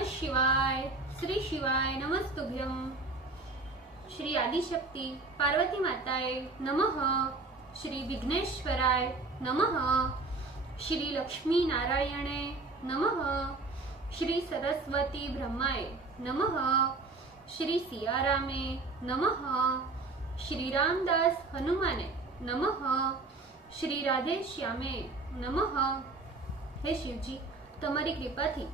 नमः शिवाय। श्री शिवाय नमस्तुभ्यं। श्री आदिशक्ति पार्वती माताए नमः। श्री विघ्नेश्वराय नमः। श्री लक्ष्मी नारायणे नमः। श्री सरस्वती ब्रह्माय नमः। श्री सियारामे नमः। श्री रामदास हनुमाने नमः। श्री राधे श्यामे नमः। हे शिवजी, तमारी कृपाथी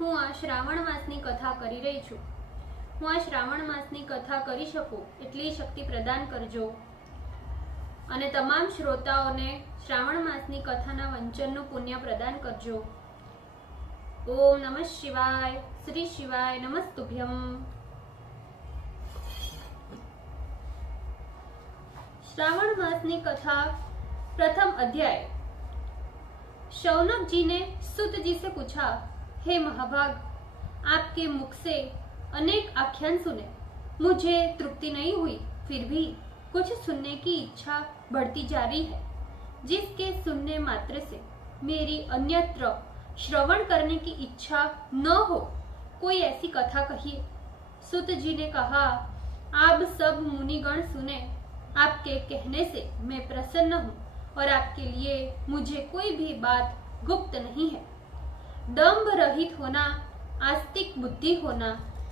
हूँ आ श्रावण मासनी कथा करी रही छूं। हूँ आ श्रावण मासनी कथा करी शकूं एटली शक्ति प्रदान करजो अने तमाम श्रोताओने श्रावण मासनी कथाना वंचननुं पुण्य प्रदान करजो। ओम नमः शिवाय। श्री शिवाय नमस्तुभ्यं। श्रावण मासनी कथा प्रथम अध्याय। शौनक जी ने सुत जी से पूछा, हे महाभाग, आपके मुख से अनेक आख्यान सुने, मुझे तृप्ति नहीं हुई, फिर भी कुछ सुनने की इच्छा बढ़ती जा रही है, जिसके सुनने मात्र से मेरी अन्यत्र श्रवण करने की इच्छा न हो, कोई ऐसी कथा कहिए। सुत जी ने कहा, आप सब मुनिगण सुने, आपके कहने से मैं प्रसन्न हूँ और आपके लिए मुझे कोई भी बात गुप्त नहीं है। दंभ रहित होना, आस्तिक बुद्धि होना,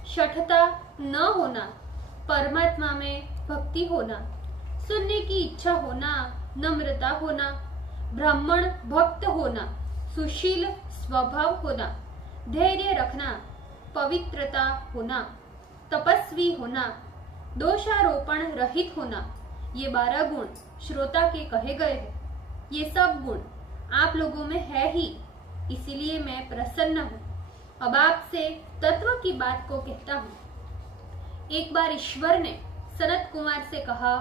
शठता न होना, परमात्मा में भक्ति होना, सुनने की इच्छा होना, नम्रता होना, ब्राह्मण भक्त होना, सुशील स्वभाव होना, धैर्य रखना, पवित्रता होना, तपस्वी होना, दोषारोपण रहित होना, ये 12 गुण श्रोता के कहे गए हैं। ये सब गुण आप लोगों में है ही, इसीलिए मैं प्रसन्न हूँ। अब आपसे तत्व की बात को कहता हूँ। एक बार ईश्वर ने सनत कुमार से कहा,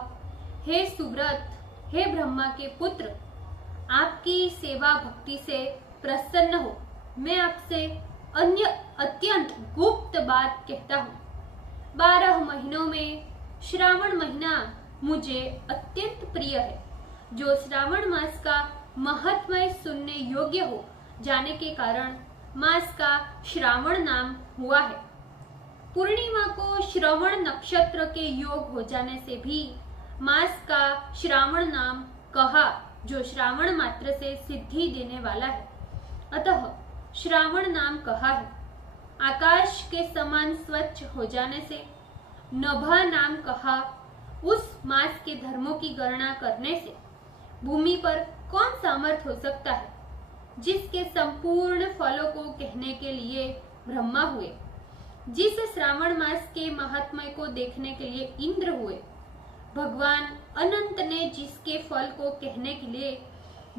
हे सुव्रत, हे ब्रह्मा के पुत्र, आपकी सेवा भक्ति से प्रसन्न हो, मैं आपसे अन्य अत्यंत गुप्त बात कहता हूँ। 12 महीनों में श्रावण महीना मुझे अत्यंत प्रिय है, जो श्रावण मास का महत्व सुनने योग्य हो जाने के कारण मास का श्रावण नाम हुआ है। पूर्णिमा को श्रवण नक्षत्र के योग हो जाने से भी मास का श्रावण नाम कहा, जो श्रावण मात्र से सिद्धि देने वाला है, अतः श्रावण नाम कहा है। आकाश के समान स्वच्छ हो जाने से नभा नाम कहा। उस मास के धर्मों की गणना करने से भूमि पर कौन सामर्थ हो सकता है, जिसके संपूर्ण फलों को कहने के लिए ब्रह्मा हुए, जिस श्रावण मास के महात्म्य को देखने के लिए इंद्र हुए, भगवान अनंत ने जिसके फल को कहने के लिए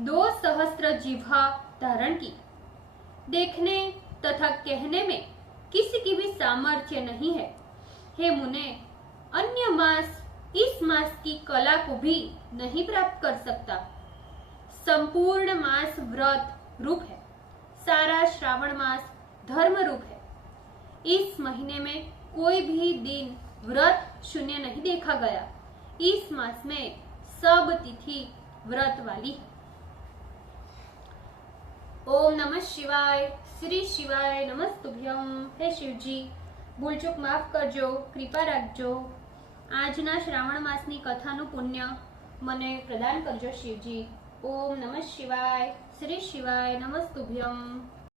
2 सहस्त्र जिह्वा धारण की, देखने तथा कहने में किसी की भी सामर्थ्य नहीं है। हे मुने, अन्य मास इस मास की कला को भी नहीं प्राप्त कर सकता। संपूर्ण मास व्रत रूप है, सारा श्रावण मास धर्म रूप है। इस महीने में कोई भी दिन व्रत शून्य नहीं देखा गया। इस मास में सब तिथि व्रत वाली है। ओम नमः शिवाय। श्री शिवाय नमस्तुभ्यं। हे शिवजी, भूल चूक माफ करजो, कृपा राखजो। आजना श्रावण मासनी कथानु पुण्य मने प्रदान करजो शिवजी। ओम नमः शिवाय। श्री शिवाय नमस्तुभ्यं।